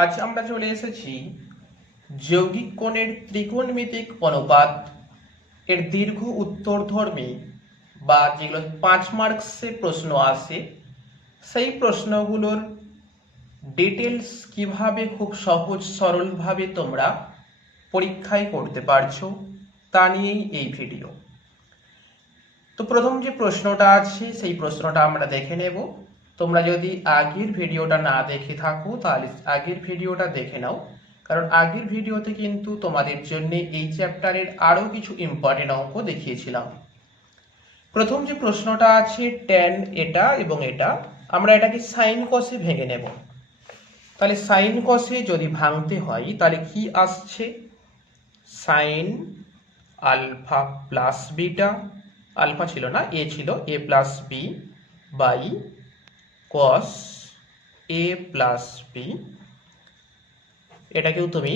আজ আমরা চলে এসেছি যৌগিক কোণের ত্রিকোণমিতিক অনুপাত এর দীর্ঘ উত্তরধর্মী বা যেগুলো 5 মার্কসে প্রশ্ন আসে সেই প্রশ্নগুলোর ডিটেলস কিভাবে খুব সহজ সরলভাবে তোমরা পরীক্ষায় করতে পারছো তা নিয়েই এই ভিডিও। তো প্রথম যে প্রশ্নটা আছে সেই প্রশ্নটা আমরা দেখে নেব। তোমরা যদি আগের ভিডিওটা না দেখে থাকো তাহলে আগের ভিডিওটা দেখে নাও, কারণ আগের ভিডিওতে কিন্তু তোমাদের জন্য এই চ্যাপ্টারের আরো কিছু ইম্পর্টেন্ট অঙ্ক দেখিয়েছিলাম। প্রথম যে প্রশ্নটা আছে tan এটা এবং এটা, আমরা এটাকে সাইন কসে ভেঙে নেব। তাহলে সাইন কসে যদি ভাঙতে হয় তাহলে কি আসছে, sine alpha plus beta, alpha ছিল না এ ছিল, a plus b by cos a plus b. এটাকেও তুমি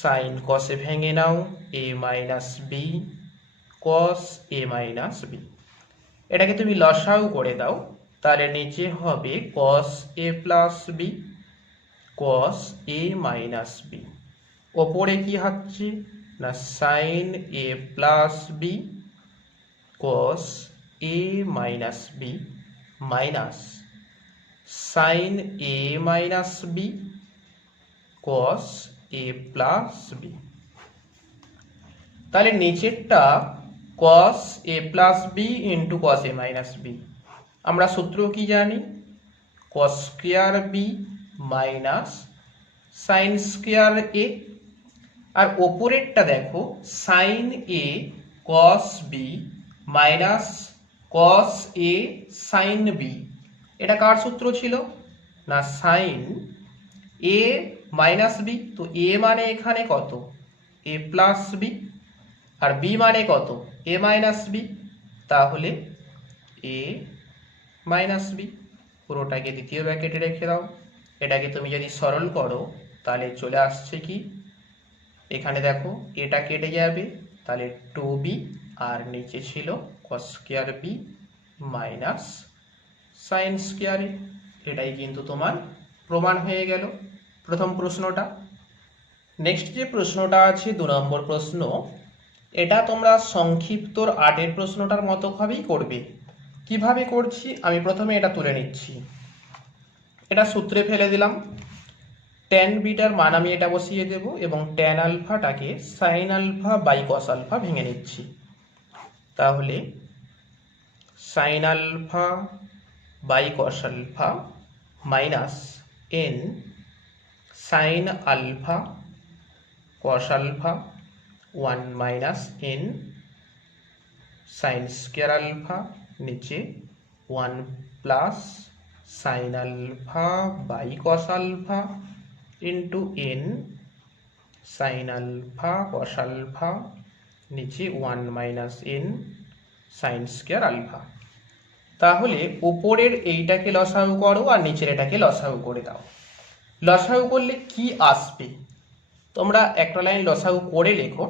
সাইন কসে ভেঙে নাও, a minus b cos a minus b. এটাকে তুমি লসাউ করে দাও, তাহলে নিচে হবে cos a plus b cos a minus b. ওপরে কি হচ্ছে না sine a plus b cos a minus b minus sine a minus b cos a plus B. তাহলে নিচেরটা cos a plus b into cos a minus b, আমরা সূত্র কি জানি, cos square b minus sine square a. আর ওপরেরটা দেখো sine a cos b minus cos a sine b. এটা কার সূত্র ছিল না সাইন এ মাইনাস বি। তো এ মানে এখানে কত, এ প্লাস বি, আর বি মানে কত, এ মাইনাস বি, তাহলে এ মাইনাস বি। পুরোটাকে দ্বিতীয় ব্র্যাকেটে রেখে দাও। এটাকে তুমি যদি সরল করো তাহলে চলে আসছে কি, এখানে দেখো এটা কেটে যাবে, তাহলে 2b আর নিচে ছিল cos square b minus sine square a. এটাই কিন্তু তোমার প্রমাণ হয়ে গেল প্রথম প্রশ্নটা। নেক্সট যে প্রশ্নটা আছে 2 নম্বর প্রশ্ন, এটা তোমরা সংক্ষিপ্তর 8 প্রশ্নটার মতো ভাবেই করবে। কিভাবে করছি আমি প্রথমে এটা তুলে নিচ্ছি, এটা সূত্রে ফেলে দিলাম। tan বিটার মান আমি এটা বসিয়ে দেব এবং tan আলফাটাকে sin alpha by cos alpha ভেঙে নিচ্ছি। তাহলে sin alpha by cos alpha minus n sin alpha cos alpha 1 minus n sin square alpha নিচে 1 plus sin alpha by cos alpha into n sine alpha cos alpha নিচে 1 minus n sine square alpha. তাহলে উপরের এইটাকে লসাগু করো আর নিচের এটাকে লসাগু করে দাও। লসাগু করলে কি আসবে তোমরা একটা লাইন লসাগু করে লেখো,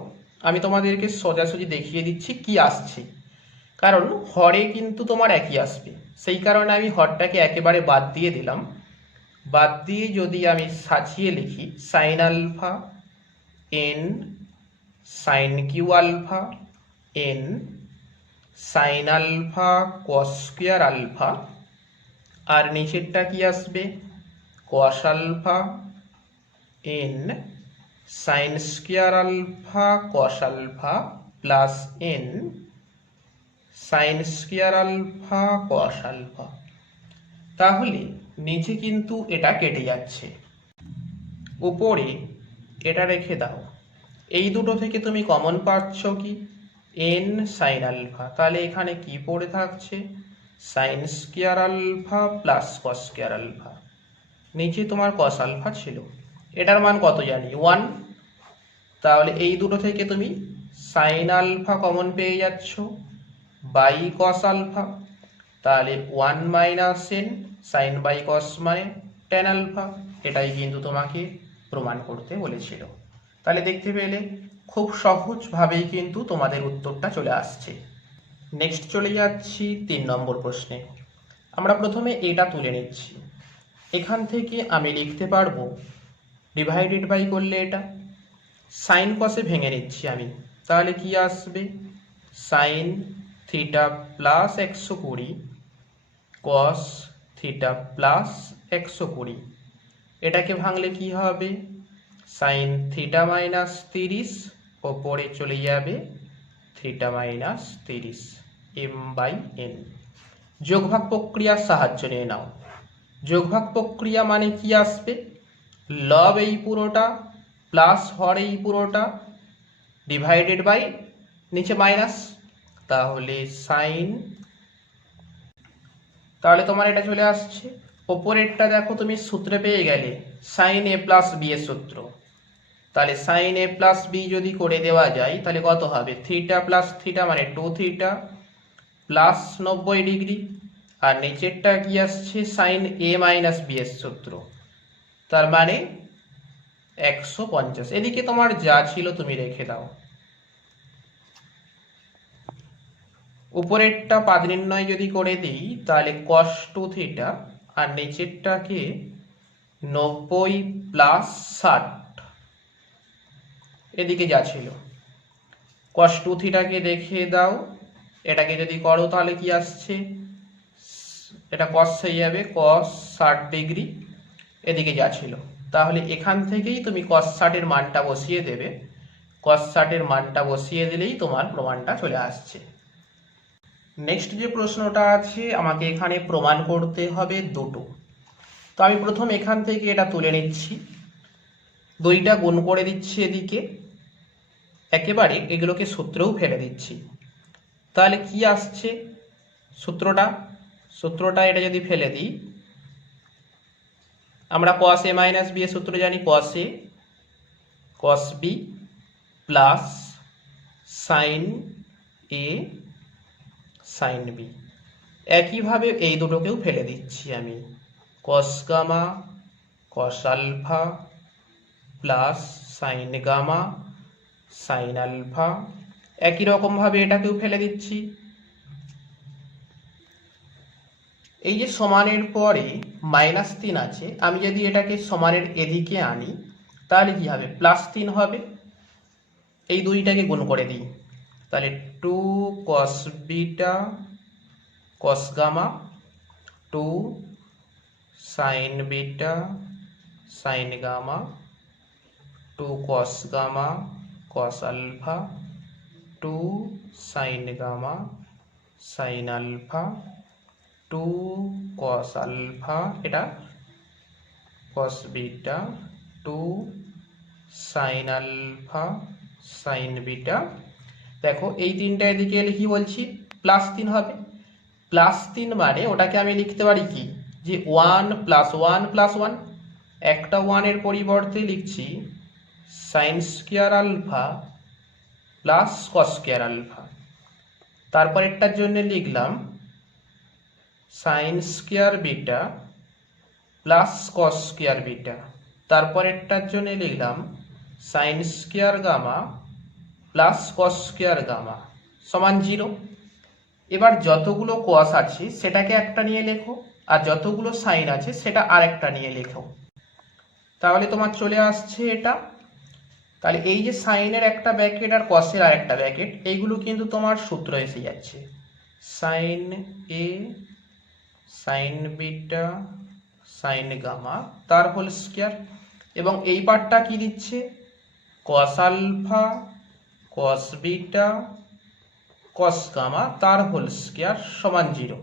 আমি তোমাদেরকে সোজাসুজি দেখিয়ে দিচ্ছি কি আসছে, কারণ হরে কিন্তু তোমার একই আসবে, সেই কারণে আমি হরটাকে একেবারে বাদ দিয়ে দিলাম। বাদ দিয়ে যদি আমি সাজিয়ে লিখি sine alpha n sine cube alpha n sine alpha cos square alpha, আর নিচেরটা কি আসবে cos alpha n sine square alpha cos alpha plus n sine square alpha cos alpha. তাহলে নিচে কিন্তু এটা কেটে যাচ্ছে, উপরে এটা রেখে দাও। এই দুটো থেকে তুমি কমন পাচ্ছ কি n সাইন আলফা, তাহলে এখানে কি পড়ে থাকছে sine square alpha plus cos square alpha. নিচে তোমার কস আলফা ছিল, এটার মান কত জানি 1, তাহলে এই দুটো থেকে তুমি সাইন আলফা কমন পেয়ে যাচ্ছ বাই কস আলফা, তাহলে 1 minus n sine by cos মানে tan আলফা। এটাই কিন্তু তোমাকে প্রমাণ করতে বলেছিল। তাহলে দেখতে পেলে খুব সহজভাবেই কিন্তু তোমাদের উত্তরটা চলে আসছে। নেক্সট চলে যাচ্ছি 3 নম্বর প্রশ্নে। আমরা প্রথমে এটা তুলে নিচ্ছি, এখান থেকে আমি লিখতে পারবো ডিভাইডেড বাই করলে এটা সাইন কসে ভেঙে নিচ্ছি আমি, তাহলে কি আসবে সাইন থিটা প্লাস 120 কস থিটা প্লাস 120। এটাকে ভাঙলে কি হবে সাইন থিটা মাইনাস 30 ওপরে চলে যাবে থিটা মাইনাস 30 m/n। যোগভাগ প্রক্রিয়ার সাহায্য নিয়ে নাও। যোগভাগ প্রক্রিয়া মানে কি আসবে লব এই পুরোটা প্লাস হর এই পুরোটা ডিভাইডেড বাই নিচে মাইনাস, তাহলে সাইন, তাহলে তোমার এটা চলে আসছে। ওপরেরটা দেখো তুমি সূত্রে পেয়ে গেলে সাইন a প্লাস বি এর সূত্র, তাহলে সাইন a প্লাস বি যদি করে দেওয়া যায় তাহলে কত হবে থিটা প্লাস থিটা মানে 2 থিটা প্লাস 90 ডিগ্রি, আর নিচেরটা কি আসছে সাইন a মাইনাস বি এর সূত্র, তার মানে 150। এদিকে তোমার যা ছিল তুমি রেখে দাও। উপরেরটা পাদ নির্ণয় যদি করে দিই তাহলে cos 2 থিটা আর নিচেরটাকে 90 প্লাস 60, এদিকে যা ছিল cos 2 থিটাকে দেখে দাও, এটাকে যদি করো তাহলে কি আসছে এটা cos হয়ে যাবে cos 60 ডিগ্রি, এদিকে যা ছিল, তাহলে এখান থেকেই তুমি cos 60 এর মানটা বসিয়ে দেবে, cos 60 এর মানটা বসিয়ে দিলেই তোমার প্রমাণটা চলে আসছে। নেক্সট যে প্রশ্নটা আছে আমাকে এখানে প্রমাণ করতে হবে দুটো, তো আমি প্রথম এখান থেকে এটা তুলে নিচ্ছি, দুইটা গুণ করে দিচ্ছি এদিকে, একেবারে এগুলোকে সূত্রেও ফেলে দিচ্ছি, তাহলে কি আসছে সূত্রটা এটা যদি ফেলে দিই, আমরা cos a মাইনাস বি এর সূত্র জানি cos a cos b plus sine a sine b, একইভাবে এই দুটোকেও ফেলে দিচ্ছি আমি cos gamma cos alpha plus sine gamma sine alpha, একই রকম ভাবে এটাকেও ফেলে দিচ্ছি। এই যে সমানের পরে -3 আছে, আমি যদি এটাকে সমানের এদিকে আনি তাহলে কি হবে +3 হবে, এই দুইটাকে গুণ করে দিই, তাহলে 2 cos beta cos gamma 2 sine beta sine gamma 2 cos gamma cos alpha 2 sine gamma sine alpha 2 cos alpha, এটা cos beta 2 sine alpha sine beta. দেখো এই তিনটা এদিকে এলে কি বলছি +3 হবে, +3 মানে ওটাকে আমি লিখতে পারি কি যে 1 + 1 + 1, একটা 1 এর পরিবর্তে লিখছি sine square alpha plus cos square alpha, তারপরেরটার জন্য লিখলাম sine square beta plus cos square beta, তারপরেরটার জন্য লিখলাম sine square gamma plus cos square gamma সমান 0। এবার যতগুলো কস আছে সেটাকে একটা নিয়ে লেখো, আর যতগুলো সাইন আছে সেটা আরেকটা নিয়ে লেখো, তাহলে তোমার চলে আসছে এটা। তাহলে এই যে সাইনের একটা ব্র্যাকেট আর কসের আরেকটা ব্র্যাকেট, এইগুলো কিন্তু তোমার সূত্র এসে যাচ্ছে sine a sine beta sine gamma তার হোল স্কয়ার, এবং এই পার্টটা কি দিচ্ছে cos alpha cos beta cos gamma তার হোল স্কয়ার সমান 0,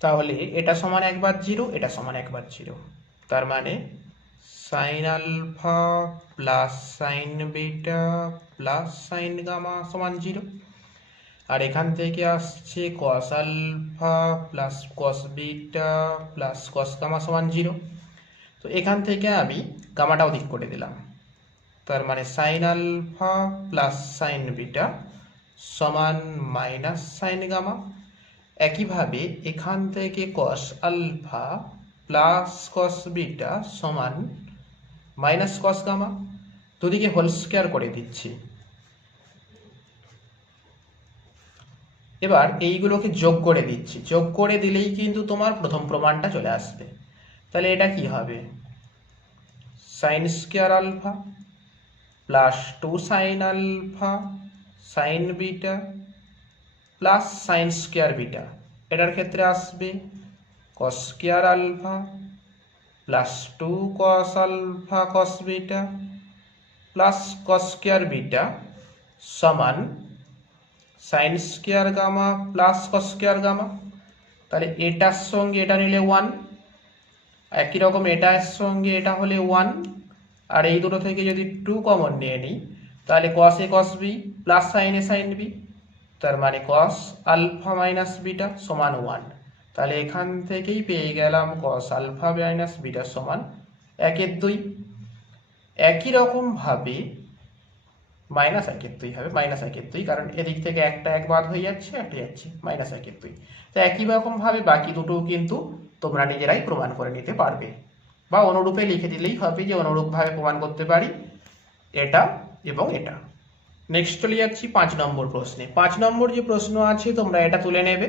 তাহলে এটা সমান একবার 0 এটা সমান একবার 0, তার মানে sine alpha plus sine beta plus sine gamma সমান 0, আর এখান থেকে আসছে cos alpha plus cos beta plus cos gamma সমান 0, তো এখান থেকে আমি গামাটাও দিক করে দিলাম, তার মানে sine alpha plus sine beta সমান মাইনাস সাইন গামা। একইভাবে এখান থেকে cos alpha plus cos beta সমান মাইনাস কস গামা, দুদিকে হোল স্কয়ার করে দিচ্ছি। এবার এইগুলোকে যোগ করে দিচ্ছি, যোগ করে দিলেই কিন্তু তোমার প্রথম প্রমাণটা চলে আসবে। তাহলে এটা কি হবে sine square alpha plus 2 sine alpha sine beta plus sine square beta. এটার ক্ষেত্রে আসবে cos square alpha plus 2 cos alpha cos beta plus cos square beta সমান sine square gamma plus cos square gamma. তাহলে এটার সঙ্গে এটা নিলে 1, একই রকম এটার সঙ্গে এটা হলে 1, আর এই দুটো থেকে যদি 2 কমন নিয়ে নিই তাহলে কস এ cos B plus sign a sine B, তার মানে কস আলফা মাইনাস বিটা সমান 1। তাহলে এখান থেকেই পেয়ে গেলাম কস আলফা মাইনাস বিটা সমান 1/2। একই রকম ভাবে মাইনাস 1/2 হবে, মাইনাস 1/2, কারণ এদিক থেকে একটা 1 বাদ হয়ে যাচ্ছে, একটা যাচ্ছে মাইনাস 1/2। তো একই রকম ভাবে বাকি দুটোও কিন্তু তোমরা নিজেরাই প্রমাণ করে নিতে পারবে, বা অনুরূপে লিখে দিলেই হবে যে অনুরূপভাবে প্রমাণ করতে পারি এটা এবং এটা। নেক্সট চলে যাচ্ছি 5 নম্বর প্রশ্নে। 5 নম্বর যে প্রশ্ন আছে তোমরা এটা তুলে নেবে।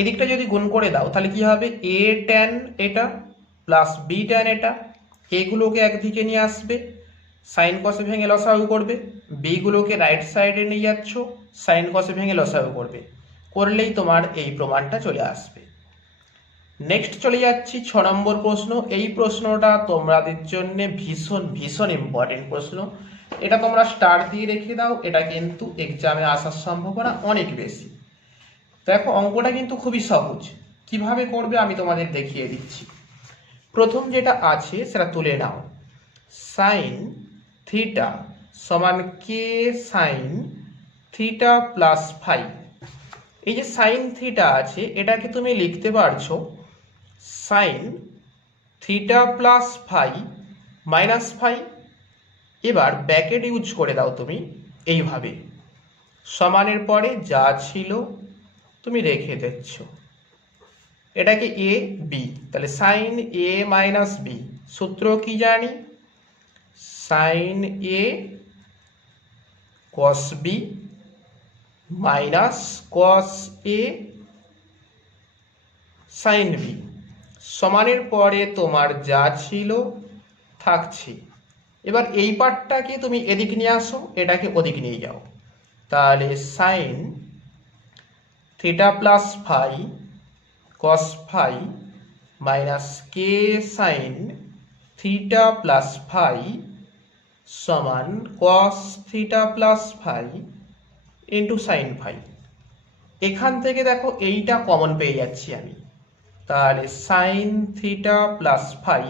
এদিকটা যদি গুণ করে দাও তাহলে কি হবে, a tan এটা প্লাস b tan এটা, এগুলোকে একদিকে নিয়ে আসবে, সাইন কসে ভেঙে লসাগু করবে, বি গুলোকে রাইট সাইডে নিয়ে যাচ্ছ, সাইন কসে ভেঙে লসাগু করবে, করলেই তোমার এই প্রমাণটা চলে আসবে। নেক্সট চলে যাচ্ছি 6 নম্বর প্রশ্ন। এই প্রশ্নটা তোমাদের জন্য ভীষণ ভীষণ ইম্পর্টেন্ট প্রশ্ন। এটা তোমরা স্টার দিয়ে রেখে দাও, এটা কিন্তু এক্সামে আসার সম্ভাবনা অনেক বেশি। দেখো অঙ্কটা কিন্তু খুবই সহজ, কিভাবে করবে আমি তোমাদের দেখিয়ে দিচ্ছি। প্রথম যেটা আছে সেটা তুলে নাও, সাইন থিটা সমান k sine theta plus phi. এই যে সাইন থিটা আছে এটাকে তুমি লিখতে পারছো sine theta plus phi minus phi. এবার ব্র্যাকেট ইউজ করে দাও তুমি এইভাবে, সমানের পরে যা ছিল তুমি রেখে দিচ্ছ, এটাকে এ বি, তাহলে সাইন এ মাইনাস বি। সূত্র কি জানি, sign a cos b minus cos a sine B, সমানের পরে তোমার যা ছিল থাকছে। এবার এই পার্টটাকে তুমি এদিক নিয়ে আসো, এটাকে ওদিক নিয়ে যাও, তাহলে sine theta plus phi cos phi minus k sine theta plus phi সমান cos theta plus phi into sine phi. এখান থেকে দেখো এইটা কমন পেয়ে যাচ্ছি আমি, তাহলে সাইন থিটা প্লাস ফাই,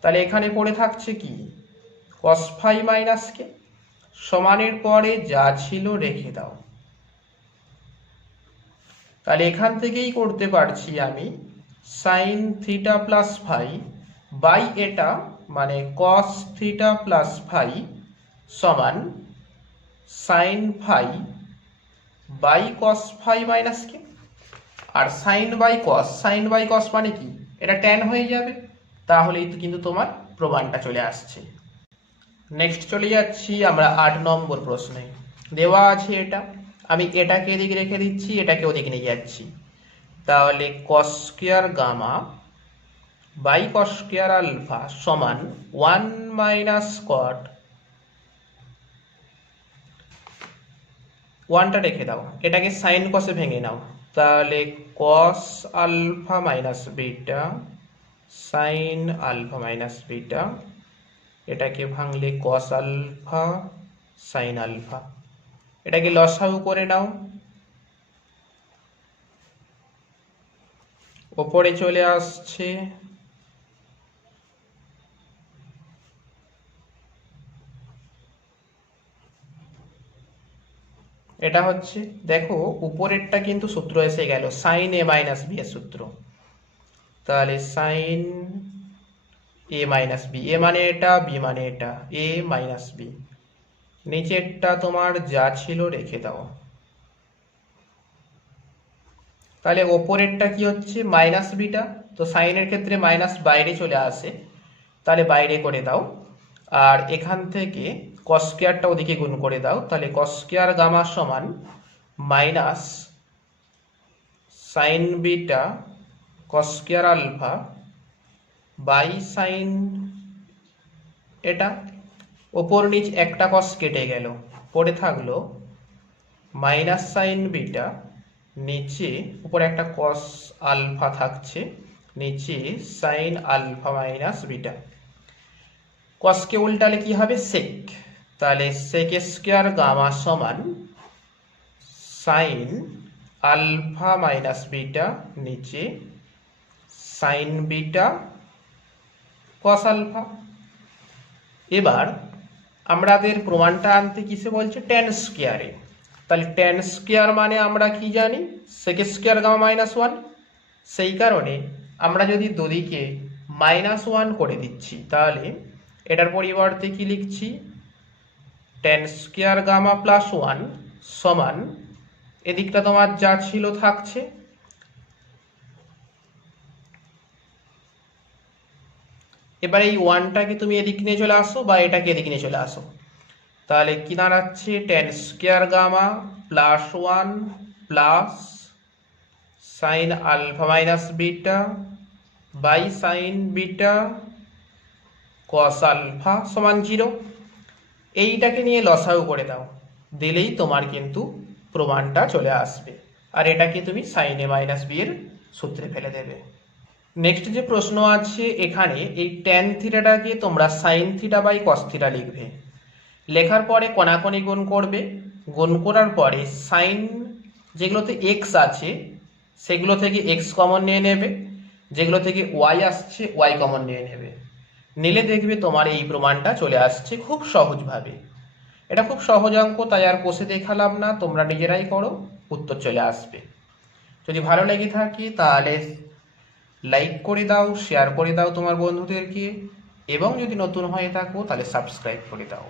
তাহলে এখানে পড়ে থাকছে কি কস ফাই মাইনাস কে, সমানের পরে যা ছিল রেখে দাও। তাহলে এখান থেকেই করতে পারছি আমি sine theta plus phi by এটা মানে কস থিটা প্লাস ফাই সমান sine phi by cos phi minus k. আর সাইন বাই কস মানে কি, এটা ট্যান হয়ে যাবে, তাহলেই তো কিন্তু তোমার প্রমাণটা চলে আসছে। নেক্সট চলে যাচ্ছি আমরা 8 নম্বর প্রশ্নে। দেওয়া আছে এটা, আমি এটাকে এদিকে রেখে দিচ্ছি, এটাকে ওদিকে নিয়ে যাচ্ছি, তাহলে cos square gamma by cos square alpha সমান 1 মাইনাস কট, 1টা রেখে দাও, এটাকে সাইন কসে ভেঙে নাও, তাহলে cos alpha minus beta sine alpha minus beta, এটাকে ভাঙলে কস আলফা সাইন আলফা, এটাকে লসাগু করে নাও, ওপরে চলে আসছে এটা হচ্ছে, দেখো উপরেরটা কিন্তু সূত্র এসে গেল সাইন এ মাইনাস বি এর সূত্র, তাহলে সাইন এ মাইনাস বি, এ মানে এটা বি মানে এটা, এ মাইনাস বি, নিচেরটা তোমার যা ছিল রেখে দাও, তাহলে ওপরেরটা কি হচ্ছে মাইনাস বিটা, তো সাইনের ক্ষেত্রে মাইনাস বাইরে চলে আসে, তাহলে বাইরে করে দাও, আর এখান থেকে কস স্কোয়ারটা ওদিকে গুণ করে দাও, তাহলে কস স্কোয়ার গামা সমান minus sine beta cos square alpha by sine এটা ওপর নিচ একটা কস কেটে গেল, পড়ে থাকলো মাইনাস সাইন বিটা, নিচে উপরে একটা কস আলফা থাকছে, নিচে সাইন আলফা মাইনাস বিটা। কসকে উল্টালে কি হবে? সেক। তাহলে সেক স্কোয়ার গামা সমান সাইন আলফা মাইনাস বিটা, নিচে সাইন বিটা কস আলফা। এবার আমাদের প্রমাণটা আনতে কিসে বলছে? ট্যান স্কোয়ারে। তাহলে ট্যান স্কোয়ার মানে আমরা কি জানি? Sec square gamma minus one. সেই কারণে আমরা যদি দুদিকে -1 করে দিচ্ছি, তাহলে এটার পরিবর্তে কি লিখছি? ট্যান স্কোয়ার গামা প্লাস 1 সমান, এদিকটা তোমার যা ছিল থাকছে, এবার এই 1টাকে তুমি এদিক নিয়ে চলে আসো বা এটাকে এদিক নিয়ে চলে আসো, তাহলে কি দাঁড়াচ্ছে? Tan square gamma plus 1 plus sine alpha minus beta by sine beta cos alpha সমান 0। এইটাকে নিয়ে লসাগু করে দাও, দিলেই তোমার কিন্তু প্রমাণটা চলে আসবে। আর এটাকে তুমি সাইন এ মাইনাস বি এর সূত্রে ফেলে দেবে। নেক্সট যে প্রশ্ন আছে, এখানে এই ট্যান থিটাটাকে তোমরা sine theta by cos theta লিখবে। লেখার পরে কোনাকুনি গুণ করবে, গুণ করার পরে সাইন যেগুলোতে এক্স আছে সেগুলো থেকে এক্স কমন নিয়ে নেবে, যেগুলো থেকে ওয়াই আসছে ওয়াই কমন নিয়ে নেবে। নিলে দেখবে তোমার এই প্রমাণটা চলে আসছে খুব সহজভাবে। এটা খুব সহজ অঙ্ক, তাই আর কষে দেখালাম না, তোমরা নিজেরাই করো, উত্তর চলে আসবে। যদি ভালো লেগে থাকে তাহলে লাইক করে দাও, শেয়ার করে দাও তোমার বন্ধুদেরকে, এবং যদি নতুন হয়ে থাকো তাহলে সাবস্ক্রাইব করে দাও।